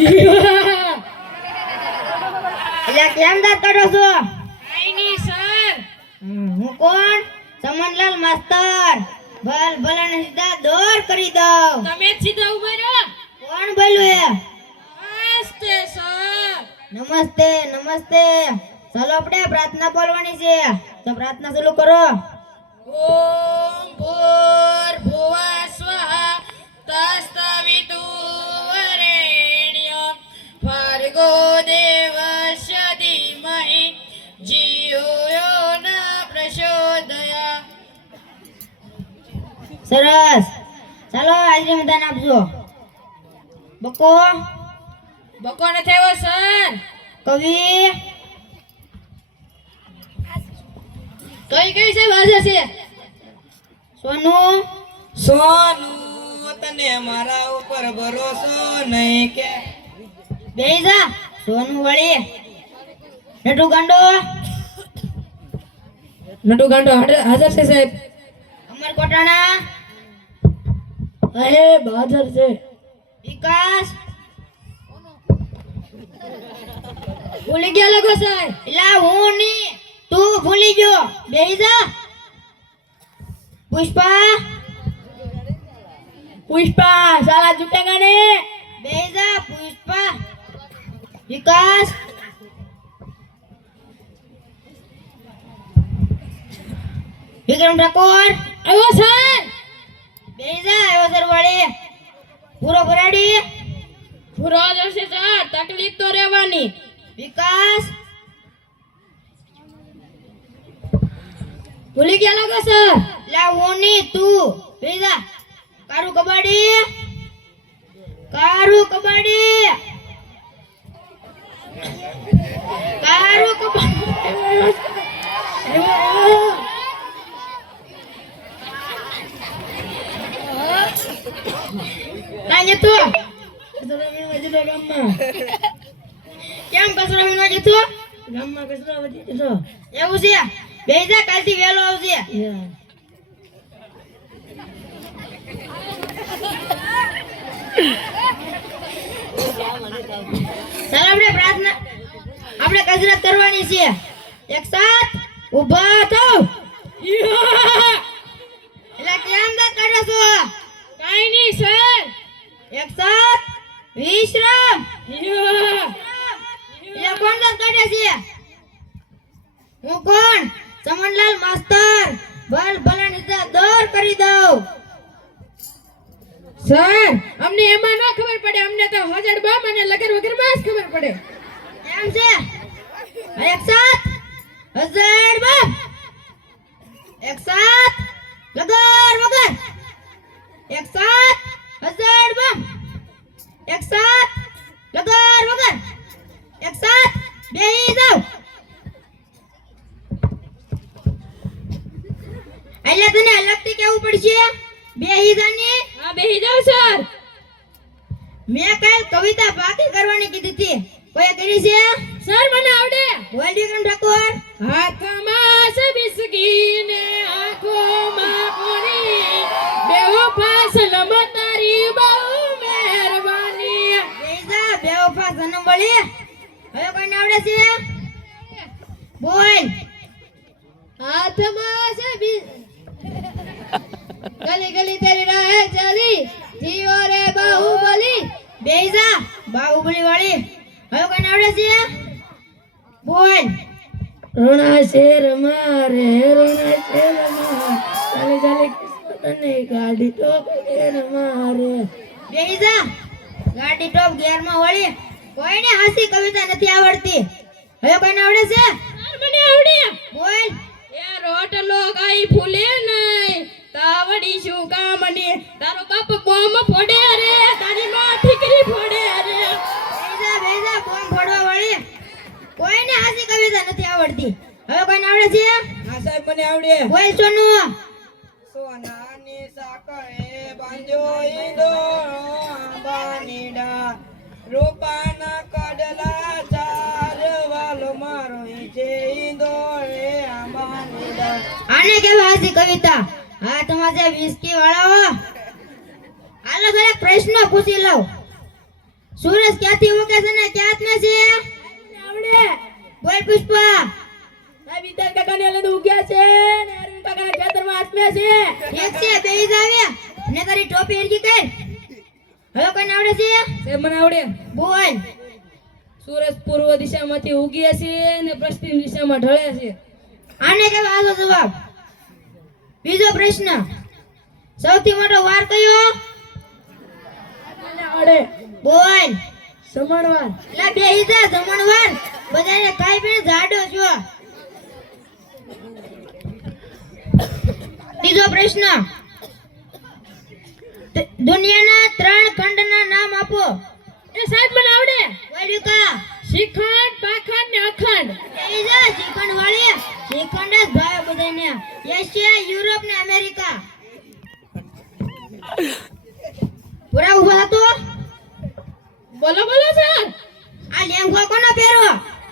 એટલે કેમ દાંત કાઢો છો? કાઈ નહીં સર. હું કોણ? ચમનલાલ માસ્તર. ભલ ભલાને સીધા દોર કરી દઉં. તમે જ સીધા ઉભા રહો. કોણ બોલ્યું એ? નમસ્તે સર. નમસ્તે નમસ્તે. ચાલો આપણે પ્રાર્થના બોલવાની છે, તો પ્રાર્થના ચાલુ કરો. ઓમ ભૂર્ભુવઃ સ્વઃ તસ્તવિતુ વરેણ્યં ભર્ગો દેવસ્ય ધીમહિ ધિયો યો ન પ્રચોદયાત્. સરસ. ચાલો હાજરી મતદાન આપજો. બકો, બકો નથી આવ્યો સર. કવિ, કઈ કઈ સાહેબ હાજર છે. સોનુ, સોનું તને મારા ઉપર ભરોસો નહીં કે? બેહી જા. સોનુ વળી. નટુ ગાંડો, નટુ ગાંડો હાજર છે સાહેબ. અમર કોટાણા, સાહેબ હાજર છે. વિકાસ. ભૂલી ગયા લાગો સાહેબ. એલા હું ની, તું ભૂલી ગયો. બેહી જા. પુષ્પા, પુષ્પા સાલા જુટેગા ને. બેહી જા. પુષ્પા. વિકાસ, વિક્રમ ઠાકોર, આવ્યો સર. બેહી જા. આવ્યો સર વળી. પૂરો ભરાડી. પૂરો હાજર છે સર. તકલીફ તો રહેવાની. વિકાસ, ભૂલી ગયા લાગો સર. એલા હું ની, તું બેહી જા. કારું કબાડી, કારું કબાડી, કારું કબાડી. ના જતું. કેમ કચરો વીણવા જતું? ગામમાં કચરો વધી જતો. એવું છે? બેહી જા, કાલથી વહેલો આવજે. ચાલો આપણે પ્રાર્થના, આપણે કસરત કરવાની છે. એક સાથ ઊભા થાવ. એટલે કેમ દાંત કાઢો છો? કાઈ નહીં સર. એક સાથ વિશ્રામ. એટલે કોણ દાંત કાઢે છે? હું કોણ? ચમનલાલ માસ્તર. ભલ ભલાની દોર કરી દઉં. સર અમને એમાં ન ખબર પડે. અમને તો હજાર બામ અને લગન વગર માં જ ખબર પડે. એમ છે? એક સાથ હજાર બાપ. એક સાથ લગર વગર. એક સાથ હજાર બાપ. એક સાથ લગર વગર. એક સાથ બેહી જાવ. એટલે તને અલગથી કેવું પડશે. બેહી જાની. હા બેહી જાવ સર. મેં કાલ કવિતા બાકી કરવાની કીધી હતી. કોઈ કરી છે? સર મને આવડે. બોલ વિક્રમ ઠાકોર. હાથમાં સબિસગીને આંખોમાં પાણી બેવફા સનમ તારી બહુ મહેરબાની. બેજા બેવફા સનમ વળી. હવે કોઈને આવડે છે? બોલ. હાથમાં સબિસ ગલી ગલી તેરી રાહે ચલી જીવો રે બાહુબલી. બેજા બાહુબલી વાળી. હવે કોઈને આવડે છે? બોલ. રોણા શેર મારે રોણા શેર મારે ચાલે ચાલે કિસ્મતને ગાડી તો ઘેર મારે. બેજા ગાડી ટોપ ગિયરમાં વળી. કોઈને હાસી કવિતા નથી આવડતી. હવે કોઈને આવડે છે? સર મને આવડે. બોલ. એ રોટલો કાઈ ફૂલે નહીં તાવડી શું કામની તારો બાપ બોમ ફોડે રે તારી માં ઠીકરી ફોડે રે. બેજા બોમ ફોડવા વાળી. કોઈને હાસી કવિતા નથી આવડતી. હવે કોઈને આવડે છે? હા સાહેબ મને આવડે. બોલ સોનુ. સોનાની સાકળે બાંધો ઈંદો બાનીડા રૂપાના કડલા ચાર વાલો મારો છે ઈંદો રે આંબાનીડા. આને કેવા હાસી કવિતા? હા તમારે વિસ્કી વાળાઓ. હાલો જરા પ્રશ્ન પૂછી લઉં. સૂરજ ક્યાંથી ઉગે છે ને ક્યાં હાથમાં છે? આવડે બોલ પુષ્પા. આ વિદ્યા કાકાને લઈને ઉગ્યા છે ને અરવિંદ કાકાના ખેતરમાં હાથમાં છે. એક છે બેહી જાવ ને તારી ટોપી હરકી કર. હવે કોઈને આવડે છે? સાહેબ મને આવડે. બોલ. સૂરજ પૂર્વ દિશામાંથી ઉગે છે ને પશ્ચિમ દિશામાં ઢળે છે. આને કેવા આલો જવાબ. બીજો પ્રશ્ન, સૌથી મોટો વાર કયો? મને આવડે. બોલ. સમણવાર. લા બેહી જા જમણવાર. બધાને ખાઈ પીને જાડો છો. ત્રીજો પ્રશ્ન, દુનિયાના 3 ખંડના નામ આપો. એ સાહેબ મને આવડે. બોલ્યું કા? શ્રીખંડ, પાખંડ ને અખંડ. બેહી જા શ્રીખંડ વાળી. શ્રીખંડ જ ભાવે બધાને. એશિયા, યુરોપ ને અમેરિકા. પૂરા ઉભા હતો. બોલો બોલો સર. આ લેંઘો કોનો પહેરો?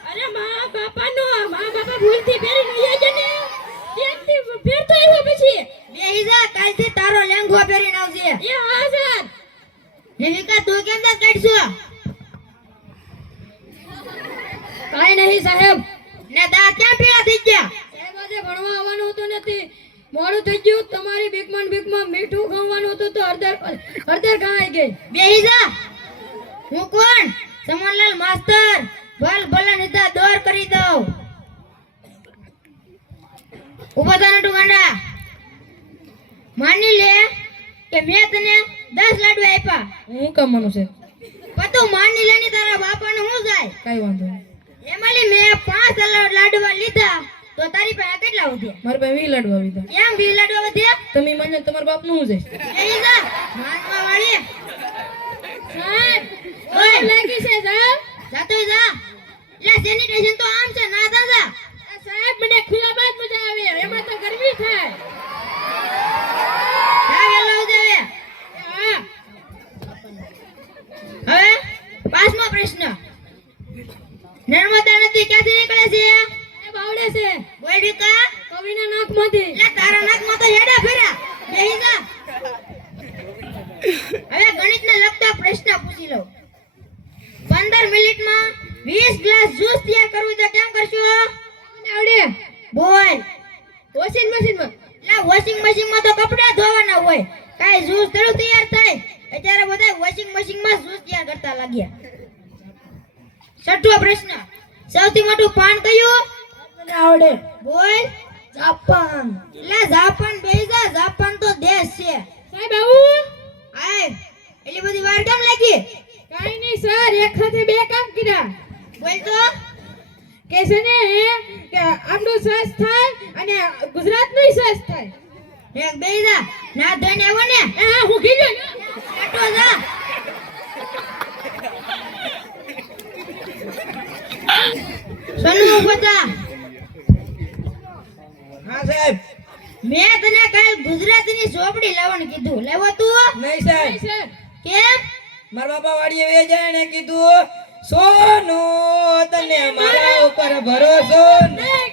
અરે મા બાપાનો. મા બાપા ભૂલથી પહેરી લઈએ છે ને ત્યાંથી પહેરતો આવ્યો પછી. બેહી જા, કાલથી તારો લેંઘો પહેરીને આવજે. એ હા સર. નિવિકા તું કેમ દાંત કાઢશો? કાઈ નહીં સાહેબ. ને દાંત કેમ પીળા થઈ ગયા? સાહેબ આજે ભણવા આવવાનું હતું નથી. મોડું થઈ ગયું. તમારી બીકમાં મીઠું ખવવાનું હતું તો હળદર ખાઈ ગઈ. બેહી જા. હું કોણ? સમનલાલ માસ્તર. ભલ ભલા નીતા દોર કરી દઉં. ઉભા થા નટુ ગાંડા. માની લે કે મેં તને 10 લાડુ આપ્યા. હું કમવાનું છે. પણ તું માની લે ની તારા બાપાનું શું જાય? કાઈ વાંધો નહીં. એમાંલી મેં 5 લાડવા લીધા તો તારી પાસે કેટલા વધ્યા? મારી પાસે 20 લાડવા આવી હતા. એમ 20 લાડવા વધ્યા? તમે માન્ય તમારા બાપનું શું જઈશ? બેહી જા. માનવા વાળી. સાહેબ ઓય. લાગી છે સાહેબ. જાતો જા. એટલે સેનિટેશન તો આમ છે ના દાદા. સાહેબ મને ખુલ્લામાં જ મજા આવે. એમાં તો ગરમી થાય. જા વેલો જાવે. હા. હવે 5મો પ્રશ્ન, નર્મદા નદી ક્યાંથી નીકળે છે? સાહેબ આવડે છે. બોલ વિકા. કવિના નાકમાંથી. એટલે તારા નાકમાં તો હેડા ફેરા. બેહી જા. હવે ગણિતને લગતા પ્રશ્ન પૂછી લઉં. 15 મિનિટમાં 20 ગ્લાસ જ્યુસ તૈયાર કરવું તો કેમ કરશો? મને આવડે. બોલ. વોશિંગ મશીનમાં. એટલે વોશિંગ મશીનમાં તો કપડાં ધોવાના હોય. કાઈ જ્યુસ થોડું તૈયાર થાય? અત્યારે બધા વોશિંગ મશીનમાં જ્યુસ તૈયાર કરતા લાગ્યા. 6થો પ્રશ્ન, સૌથી મોટું પાન કયું? મને આવડે. બોલ. જાપાન. એટલે જાપાન. બેહી જા. જાપાન તો દેશ છે. સાહેબ આવું. આય એટલી બધી વાર કેમ લાગી? કાઈ નહીં સર, એક સાથે બે કામ કર્યા. બોલ તો. કે છે ને કે આપણું સર્ચ થાય અને ગુજરાતનું સર્ચ થાય. એક બેહી જા. ના ધોઈને આવો ને. એ હા હું ગીજો. કાટો જા. સોનુ ઉભો થા. હા સાહેબ. મેં તને કાલ ગુજરાતીની ચોપડી લાવવાનું કીધું. લેવો તું? નહીં સાહેબ. સર કેમ? મારા બાપા વાડીએ વેજાય ને કીધું સોનું તને મારા ઉપર ભરોસો નહીં.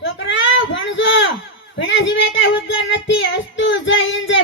છોકરાઓ ભણજો. ભણ્યા સિવાય કઈ ઉદ્ગાર નથી. હસતું જય હિન્દ જય